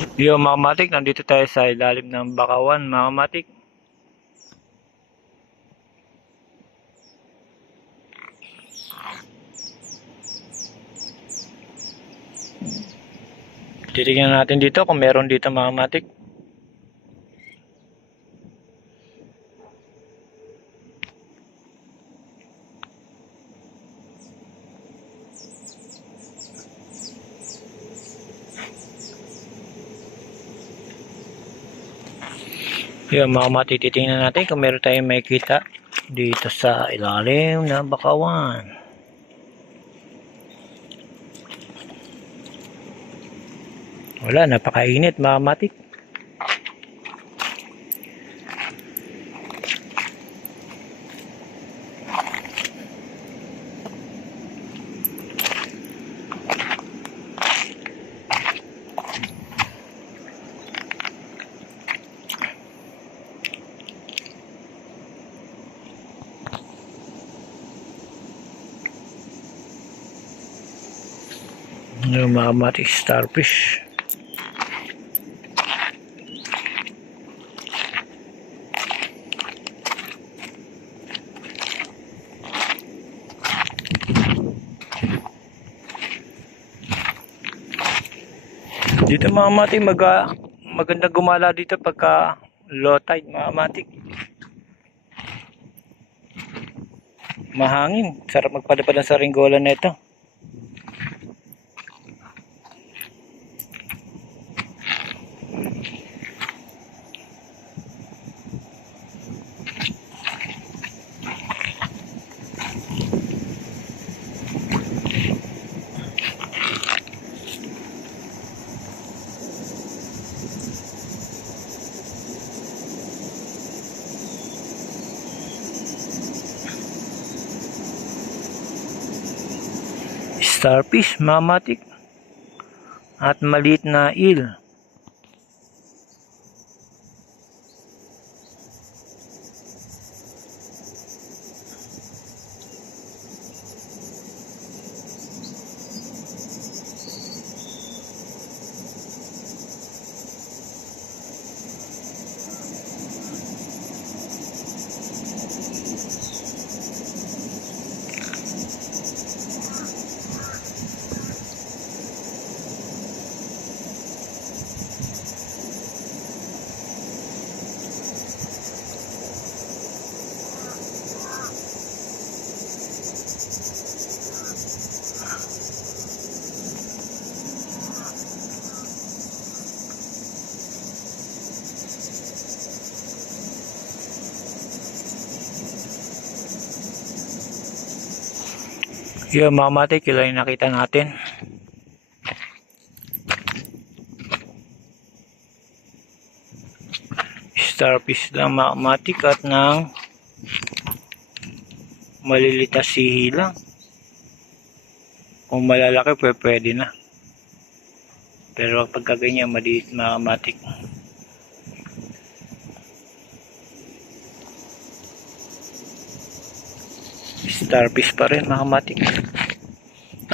Yo mga matik, nandito tayo sa ilalim ng Bakawan mga matik. Titignan natin dito kung meron dito mga matik. Yung mga mati, titingnan natin kung meron tayong makikita dito sa ilalim ng bakawan. Wala, napakainit mga matik. Yung mga matik starfish. Dito mga matik mag maganda gumala dito pagka low tide mga matik. Mahangin. Sarap magpadapad ng saringgola nito. Starfish, mga matik. At maliit na eel. Yung mga matik, yun yung nakita natin. Starfish lang mga matik at ng malilitas sihi lang. Kung malalaki, pwede na. Pero pagka ganyan, maliit mga matik. Starfish pa rin mga matik.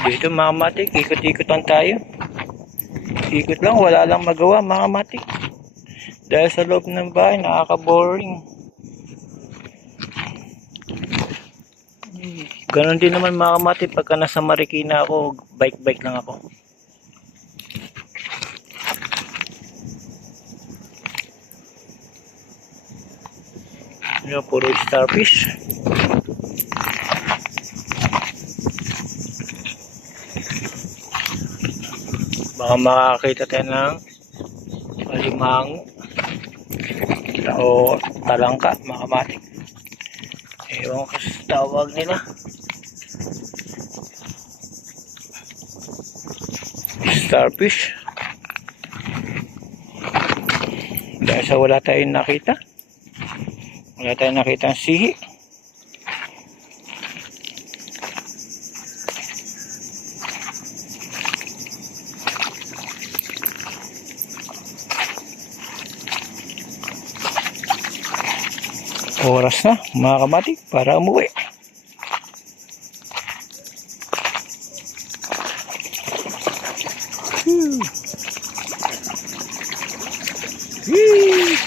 Dito mga matik, ikot-ikot lang tayo. Ikot lang, wala lang magawa mga matik. Dahil sa loob ng bahay, nakaka-boring. Ganon din naman mga matik pagka nasa Marikina ako, bike-bike lang ako. Yung puro starfish. Baka makakita tayo ng alimango o talangka, mga matik. Ewan ko sa tawag nila. Starfish. Dahil sa wala tayong nakita. Wala tayong nakita ang sihi. Oras na, mga kamatik, para umuwi. Hmm. Yee!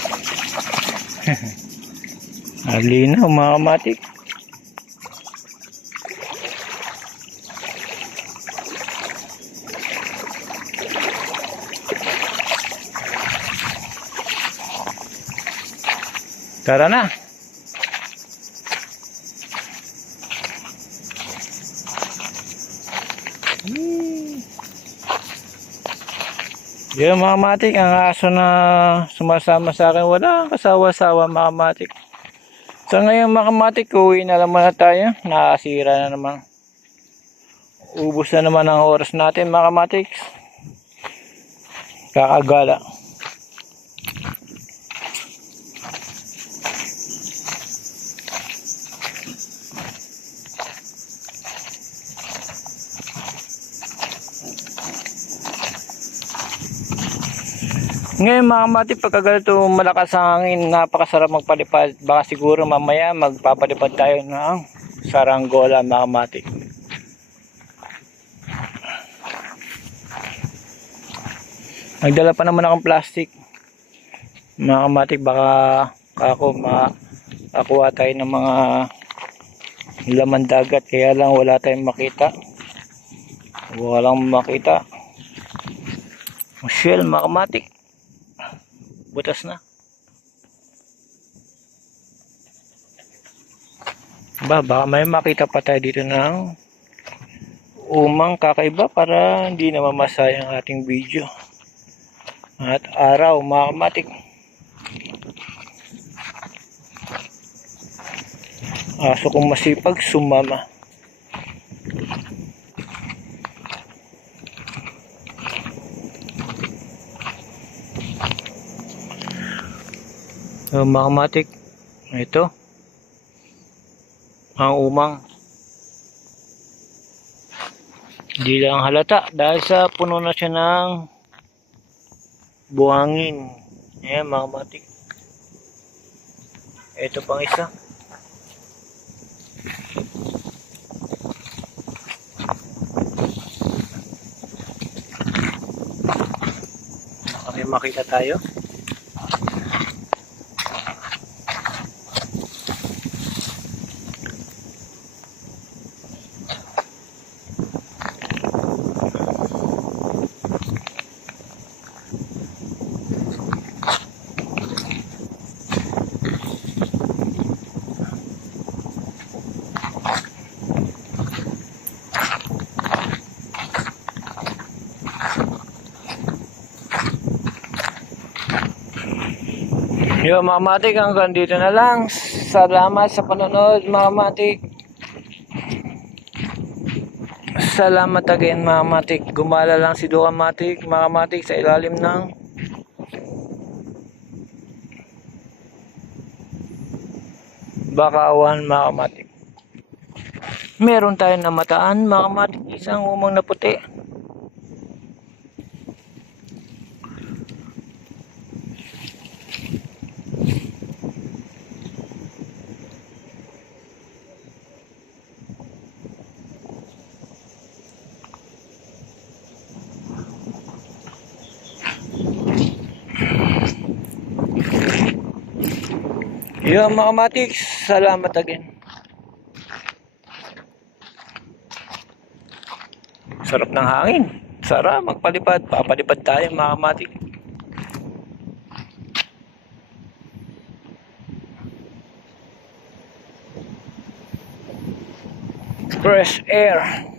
Alinaw mga kamatik. Tara na. Yung mga matik, ang aso na sumasama sa akin, wala kasawa-sawa mga matik. So ngayon mga matik, uwi na naman na tayo. Nakasira na naman. Ubus na naman ang oras natin mga matik. Kakagala. Ngayon mga mati, pagka ganito malakas ang hangin, napakasarap magpalipad. Baka siguro mamaya magpapalipad tayo ng saranggola mga mati. Nagdala pa naman akong plastic. Mga kamatik, baka ako makakuha tayo ng mga laman dagat. Kaya lang wala tayong makita. Walang makita. Shell mga kamatik butas na. Ba baka may makita pa tayo dito ng umang kakaiba para hindi na mamasayang ating video. At araw mga kamatik. Aso kong masipag sumama So, mga ito, ang umang. Hindi lang halata dahil sa puno na siya ng buhangin. Ayan mga. Ito pang isa. May makita tayo. Yo mga matik, hanggang dito na lang. Salamat sa panonood mga matik. Salamat again mga matik. Gumala lang si Duka Matik, mga matik sa ilalim ng bakawan mga matik. Meron tayong namataan mga matik, isang umang na puti. Yo mga matik, salamat again. Sarap ng hangin. Sarap magpalipad. Papalipad tayo mga matik. Fresh air.